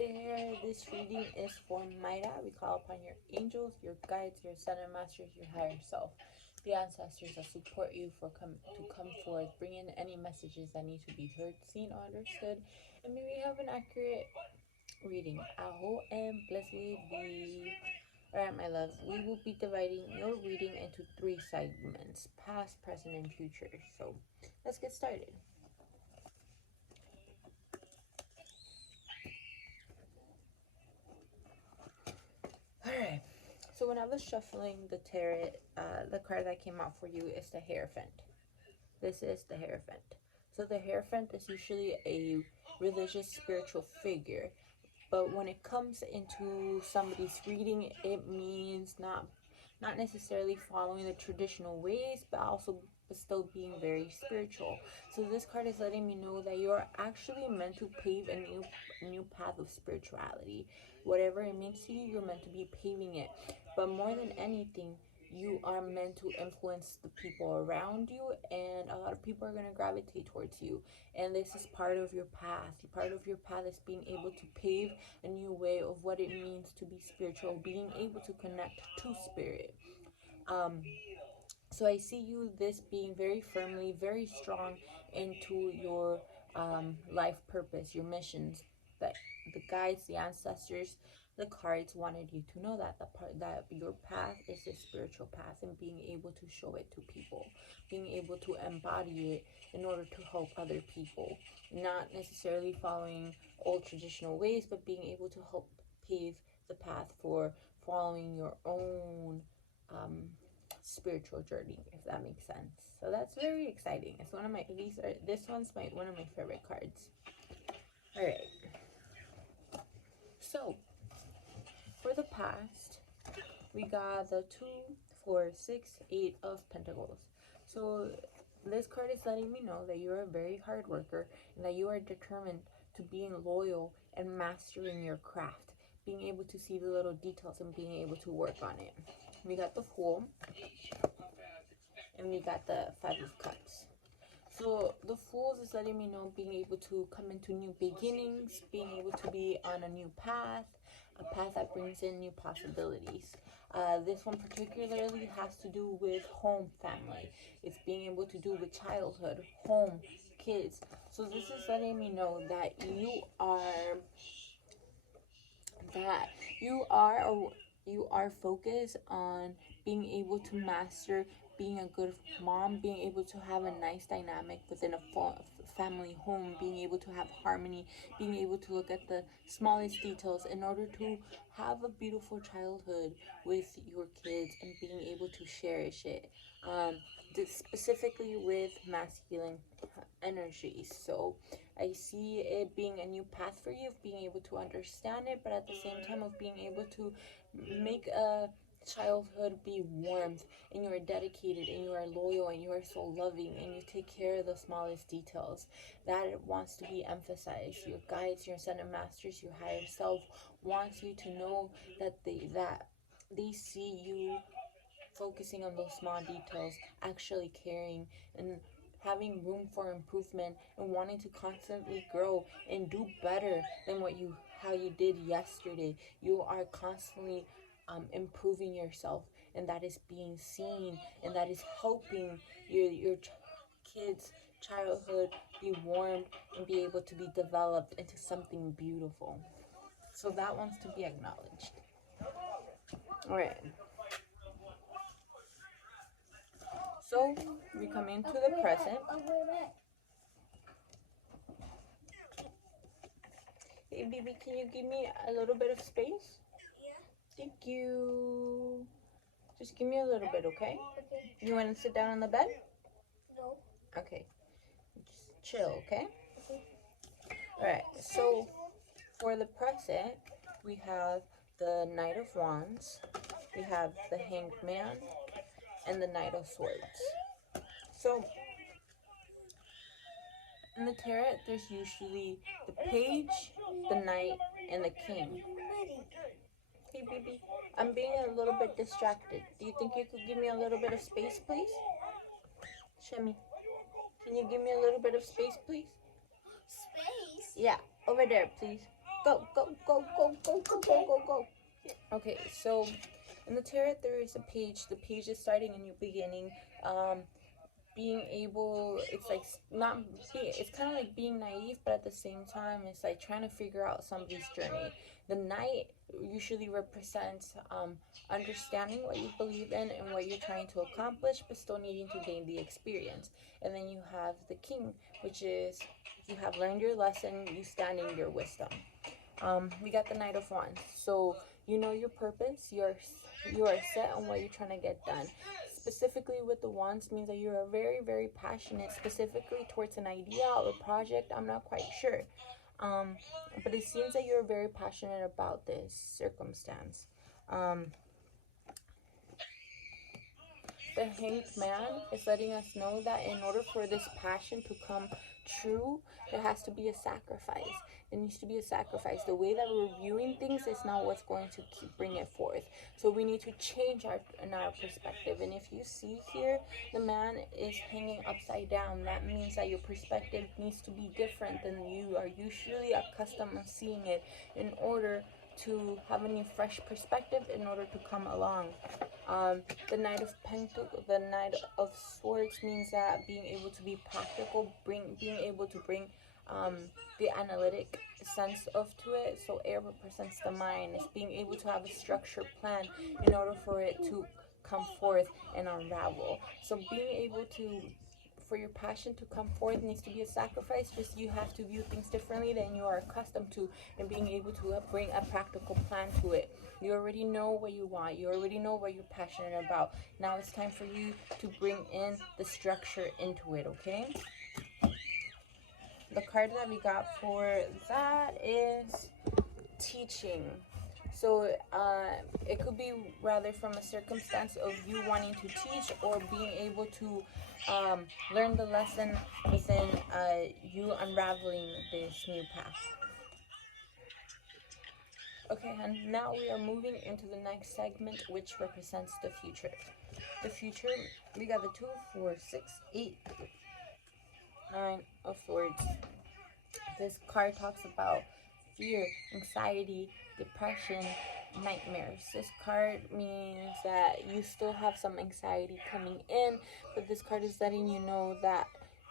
there, this reading is for Mayra. We call upon your angels, your guides, your sun and masters, your higher self, the ancestors that support you to come forth, bring in any messages that need to be heard, seen, or understood, and may we have an accurate reading. Aho and blessed be. Alright, my loves, we will be dividing your reading into 3 segments: past, present, and future. So let's get started. Alright, so when I was shuffling the tarot, the card that came out for you is the Hierophant. This is the Hierophant. So the Hierophant is usually a religious spiritual figure, but when it comes into somebody's reading, it means not necessarily following the traditional ways, but still being very spiritual. So this card is letting me know that you're actually meant to pave a new path of spirituality. Whatever it means to you, you're meant to be paving it. But more than anything, you are meant to influence the people around you, and a lot of people are going to gravitate towards you, and this is part of your path. Part of your path is being able to pave a new way of what it means to be spiritual, being able to connect to spirit. So I see you this being very firmly, very strong into your life purpose, your missions, that the guides, the ancestors, the cards wanted you to know that that your path is a spiritual path, and being able to show it to people, being able to embody it in order to help other people, not necessarily following old traditional ways, but being able to help pave the path for following your own spiritual journey, if that makes sense. So that's very exciting. It's one of my this one's one of my favorite cards. All right. So for the past, we got the 2, 4, 6, 8 of Pentacles. So this card is letting me know that you're a very hard worker, and that you are determined to being loyal and mastering your craft, being able to see the little details and being able to work on it. We got the Fool, and we got the 5 of Cups. So the Fools is letting me know being able to come into new beginnings, being able to be on a new path, a path that brings in new possibilities. This one particularly has to do with home, family. It's being able to do with childhood, home, kids. So this is letting me know that you are focused on being able to master being a good mom, being able to have a nice dynamic within a family home, being able to have harmony, being able to look at the smallest details in order to have a beautiful childhood with your kids, and being able to cherish it. Specifically with masculine energies. So I see it being a new path for you, of being able to understand it, but at the same time of being able to make a childhood be warmth, and you are dedicated, and you are loyal, and you are so loving, and you take care of the smallest details. That it wants to be emphasized. Your guides, your sun and masters, your higher self wants you to know that they see you focusing on those small details, actually caring, and having room for improvement, and wanting to constantly grow and do better than how you did yesterday. You are constantly improving yourself, and that is being seen, and that is helping your kids' childhood be warmed and be able to be developed into something beautiful. So that wants to be acknowledged. All right. So we come into the present. Hey, baby, can you give me a little bit of space? Yeah. Thank you. Just give me a little bit, okay? Okay. You want to sit down on the bed? No. Okay. Just chill, okay? Okay. Alright, so for the present, we have the Knight of Wands, we have the Hanged Man, and the Knight of Swords. So in the tarot, there's usually the Page, the Knight, and the King. Hey, baby, I'm being a little bit distracted. Do you think you could give me a little bit of space, please? Shemi, can you give me a little bit of space, please? Space? Yeah, over there, please. Go, go, go, go, go, go, go, go, go. Okay, so in the tarot there is a page. The page is starting a new beginning. Um, being able, it's like not being, it's kind of like being naive, but at the same time it's like trying to figure out somebody's journey. The knight usually represents understanding what you believe in and what you're trying to accomplish, but still needing to gain the experience. And then you have the king, which is you have learned your lesson, you stand in your wisdom. We got the Knight of Wands. So you know your purpose. You are set on what you're trying to get done. Specifically with the Wands means that you are very, very passionate, specifically towards an idea or project. I'm not quite sure. Um, but it seems that you're very passionate about this circumstance. Um, the Hanged Man is letting us know that in order for this passion to come true, there has to be a sacrifice. There needs to be a sacrifice. The way that we're viewing things is not what's going to bring it forth. So we need to change our perspective. And if you see here, the man is hanging upside down. That means that your perspective needs to be different than you are usually accustomed to seeing it in order to have a new fresh perspective in order to come along. The Knight of Pentacles, the Knight of Swords means that being able to be practical, being able to bring the analytic sense of to it. So air represents the mind. It's being able to have a structured plan in order for it to come forth and unravel. So being able to, for your passion to come forth, needs to be a sacrifice. Just you have to view things differently than you are accustomed to, and being able to bring a practical plan to it. You already know what you want. You already know what you're passionate about. Now it's time for you to bring in the structure into it, okay? The card that we got for that is teaching. So it could be rather from a circumstance of you wanting to teach or being able to learn the lesson within you unraveling this new path. Okay, and now we are moving into the next segment, which represents the future. The future, we got the 2, 4, 6, 8, 9 of Swords. This card talks about fear, anxiety, depression, nightmares. This card means that you still have some anxiety coming in, but this card is letting you know that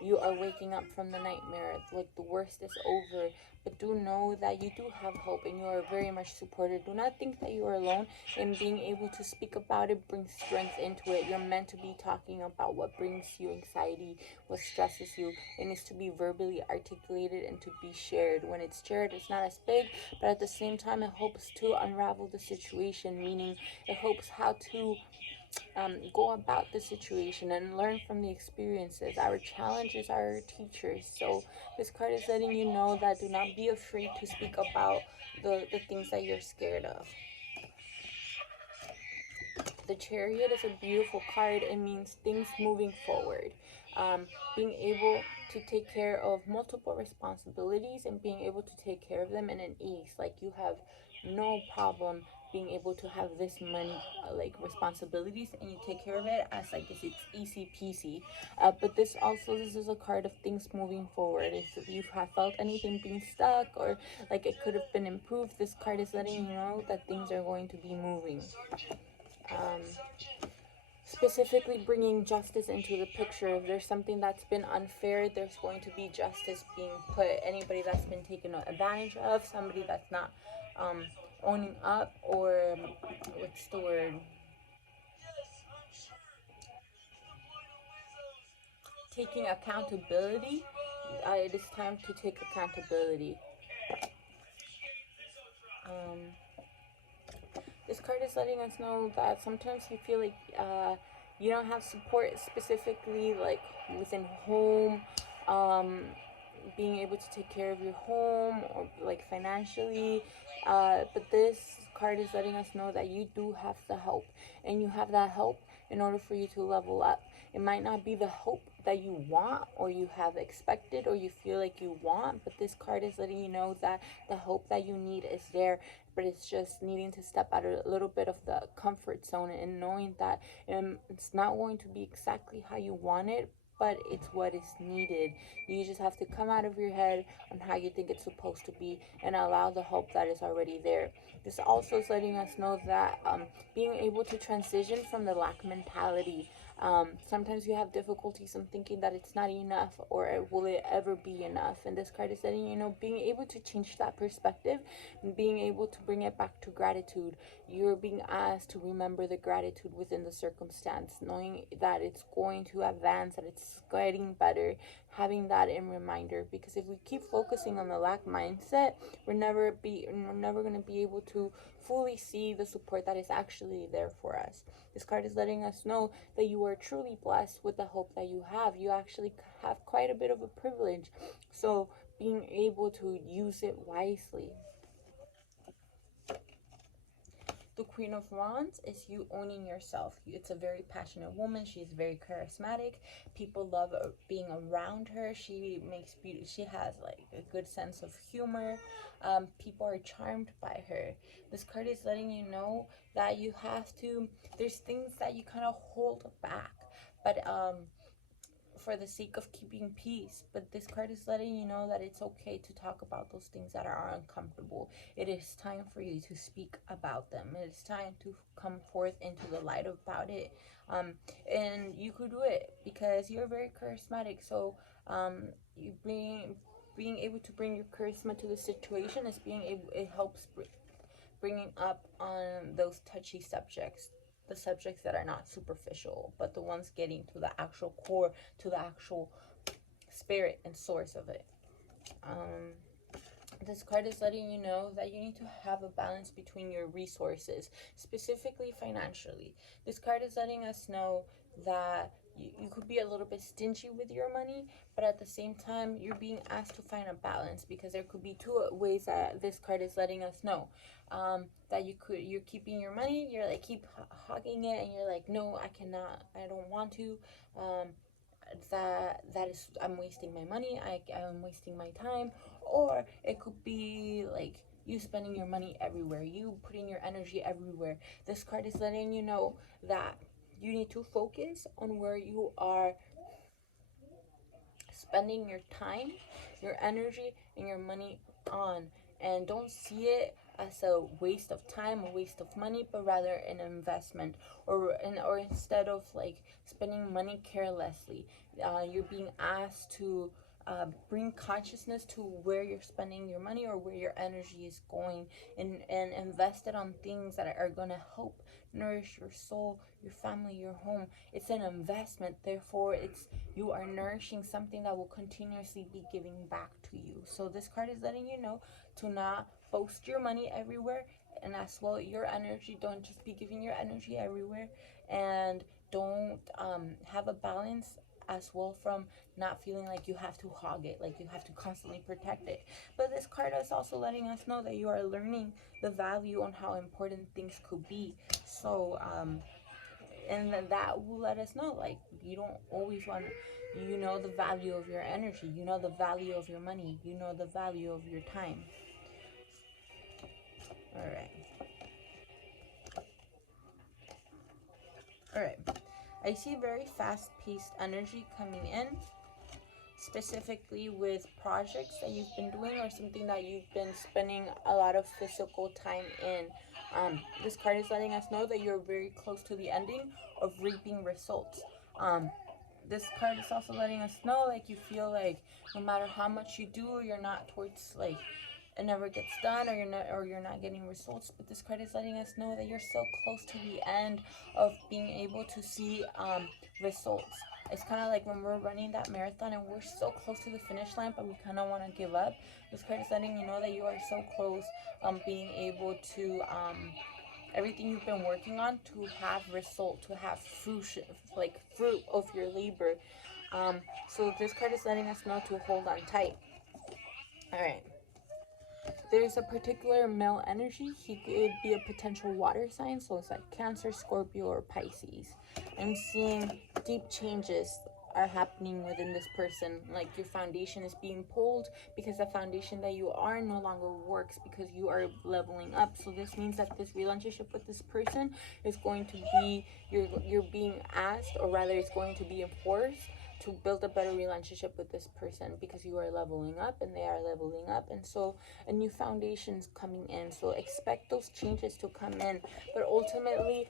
you are waking up from the nightmare, like the worst is over. But do know that you do have hope and you are very much supported. Do not think that you are alone, and being able to speak about it brings strength into it. You're meant to be talking about what brings you anxiety, what stresses you. It needs to be verbally articulated and to be shared. When it's shared, it's not as big, but at the same time it helps to unravel the situation, meaning it helps how to go about the situation and learn from the experiences. Our challenges are our teachers. So this card is letting you know that do not be afraid to speak about the things that you're scared of. The Chariot is a beautiful card. It means things moving forward. Being able to take care of multiple responsibilities and being able to take care of them in an ease. Like you have no problem being able to have this many like responsibilities and you take care of it as like it's easy peasy. But this is a card of things moving forward. If you have felt anything being stuck or like it could have been improved, this card is letting you know that things are going to be moving. Specifically bringing justice into the picture. If there's something that's been unfair, there's going to be justice being put. Anybody that's been taken advantage of, somebody that's not owning up, or what's the word? Taking accountability. It is time to take accountability. This card is letting us know that sometimes you feel like you don't have support, specifically like within home, being able to take care of your home or like financially. But this card is letting us know that you do have the help, and you have that help in order for you to level up. It might not be the hope that you want or you have expected or you feel like you want, but this card is letting you know that the hope that you need is there, but it's just needing to step out a little bit of the comfort zone and knowing that it's not going to be exactly how you want it, but it's what is needed. You just have to come out of your head on how you think it's supposed to be and allow the hope that is already there. This also is letting us know that being able to transition from the lack mentality. Sometimes you have difficulties in thinking that it's not enough, or will it ever be enough? And this card is letting you know, being able to change that perspective, being able to bring it back to gratitude. You're being asked to remember the gratitude within the circumstance, knowing that it's going to advance, that it's getting better, having that in reminder. Because if we keep focusing on the lack mindset, we're never going to be able to fully see the support that is actually there for us. This card is letting us know that you are truly blessed with the hope that you have. You actually have quite a bit of a privilege, so being able to use it wisely. The Queen of Wands is you owning yourself. It's a very passionate woman. She's very charismatic. People love being around her. She makes beauty. She has like a good sense of humor. People are charmed by her. This card is letting you know that you have to. There's things that you kind of hold back, but for the sake of keeping peace. But this card is letting you know that it's okay to talk about those things that are uncomfortable. It is time for you to speak about them. It is time to come forth into the light about it. And you could do it because you're very charismatic. So you being able to bring your charisma to the situation is being able. It helps bringing up on those touchy subjects, the subjects that are not superficial, but the ones getting to the actual core, to the actual spirit and source of it. Um, this card is letting you know that you need to have a balance between your resources, specifically financially. This card is letting us know that you could be a little bit stingy with your money, but at the same time, you're being asked to find a balance, because there could be two ways that this card is letting us know. That you're keeping your money, you're like keep hogging it, and you're like, no, I cannot, I don't want to. That is, I'm wasting my money, I'm wasting my time. Or it could be like you spending your money everywhere, you putting your energy everywhere. This card is letting you know that you need to focus on where you are spending your time, your energy, and your money on. And don't see it as a waste of time, a waste of money, but rather an investment. Or instead of like spending money carelessly, you're being asked to bring consciousness to where you're spending your money or where your energy is going, and invest it on things that are going to help nourish your soul, your family, your home. It's an investment, therefore it's you are nourishing something that will continuously be giving back to you. So this card is letting you know to not boast your money everywhere, and as well your energy. Don't just be giving your energy everywhere, and don't have a balance as well from not feeling like you have to hog it, like you have to constantly protect it. But this card is also letting us know that you are learning the value on how important things could be. So and that will let us know, like, you don't always want, you know, the value of your energy, you know the value of your money, you know the value of your time. All right all right I see very fast-paced energy coming in, specifically with projects that you've been doing or something that you've been spending a lot of physical time in. This card is letting us know that you're very close to the ending of reaping results. This card is also letting us know, like, you feel like no matter how much you do, you're not towards, like, it never gets done, or you're not getting results. But this card is letting us know that you're so close to the end of being able to see results. It's kind of like when we're running that marathon and we're so close to the finish line, but we kind of want to give up. This card is letting you know that you are so close being able to everything you've been working on to have result, to have fruit of your labor. So this card is letting us know to hold on tight. All right. There's a particular male energy. He could be a potential water sign, so it's like Cancer, Scorpio, or Pisces. I'm seeing deep changes are happening within this person. Like, your foundation is being pulled because the foundation that you are no longer works, because you are leveling up. So this means that this relationship with this person is going to be, you're being asked, or rather it's going to be enforced, to build a better relationship with this person, because you are leveling up and they are leveling up, and so a new foundation's coming in. So expect those changes to come in, but ultimately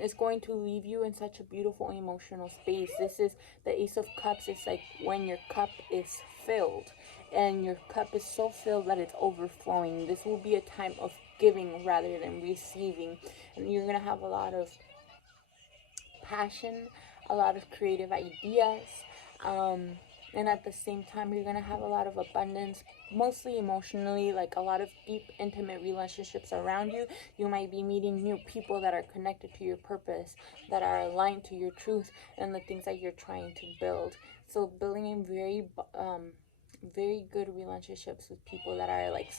it's going to leave you in such a beautiful emotional space. This is the Ace of Cups. It's like when your cup is filled, and your cup is so filled that it's overflowing. This will be a time of giving rather than receiving, and you're gonna have a lot of passion, a lot of creative ideas, um, and at the same time, you're gonna have a lot of abundance, mostly emotionally, like a lot of deep, intimate relationships around you. You might be meeting new people that are connected to your purpose, that are aligned to your truth and the things that you're trying to build. So, building in very good relationships with people that are like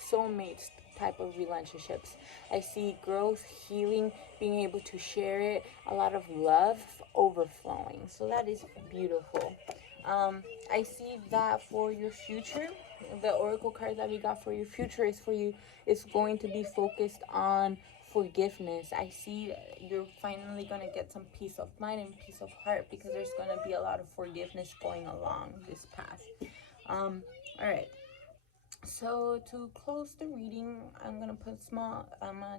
soulmates type of relationships. I see growth, healing, being able to share it, a lot of love overflowing. So that is beautiful. I see that for your future, the oracle card that we got for your future is for you. It's going to be focused on forgiveness. I see you're finally going to get some peace of mind and peace of heart, because there's going to be a lot of forgiveness going along this path. All right. So to close the reading, I'm gonna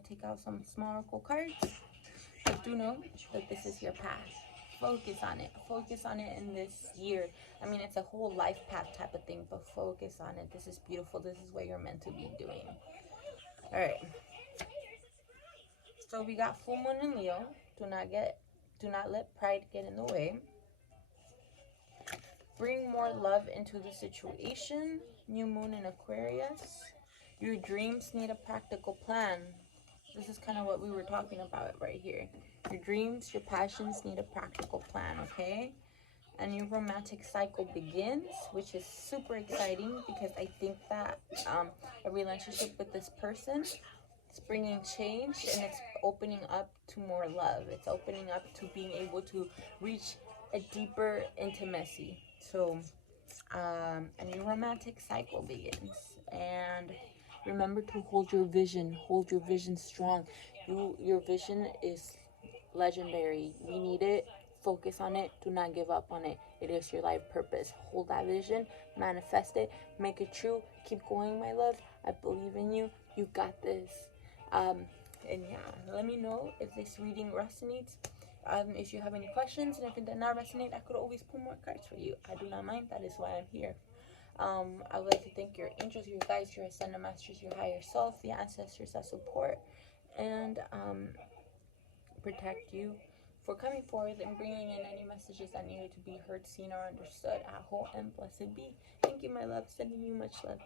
take out some small oracle cards. But do know that this is your path. Focus on it. Focus on it in this year. I mean, it's a whole life path type of thing, but focus on it. This is beautiful. This is what you're meant to be doing. All right. So we got full moon in Leo. Do not let pride get in the way. Bring more love into the situation. New moon in Aquarius. Your dreams need a practical plan. This is kind of what we were talking about right here. Your dreams, your passions need a practical plan, okay? And your romantic cycle begins, which is super exciting, because I think that a relationship with this person, it's bringing change, and it's opening up to more love. It's opening up to being able to reach a deeper intimacy. So a new romantic cycle begins. And remember to hold your vision strong. Your vision is legendary. We need it. Focus on it. Do not give up on it. It is your life purpose. Hold that vision, manifest it, make it true. Keep going, my love. I believe in you. You got this. And yeah, let me know if this reading resonates. If you have any questions, and if it did not resonate, I could always pull more cards for you. I do not mind. That is why I'm here. I would like to thank your angels, your guides, your ascended masters, your higher self, the ancestors that support and protect you, for coming forward and bringing in any messages that needed to be heard, seen, or understood. I whole and blessed be. Thank you, my love. Sending you much love.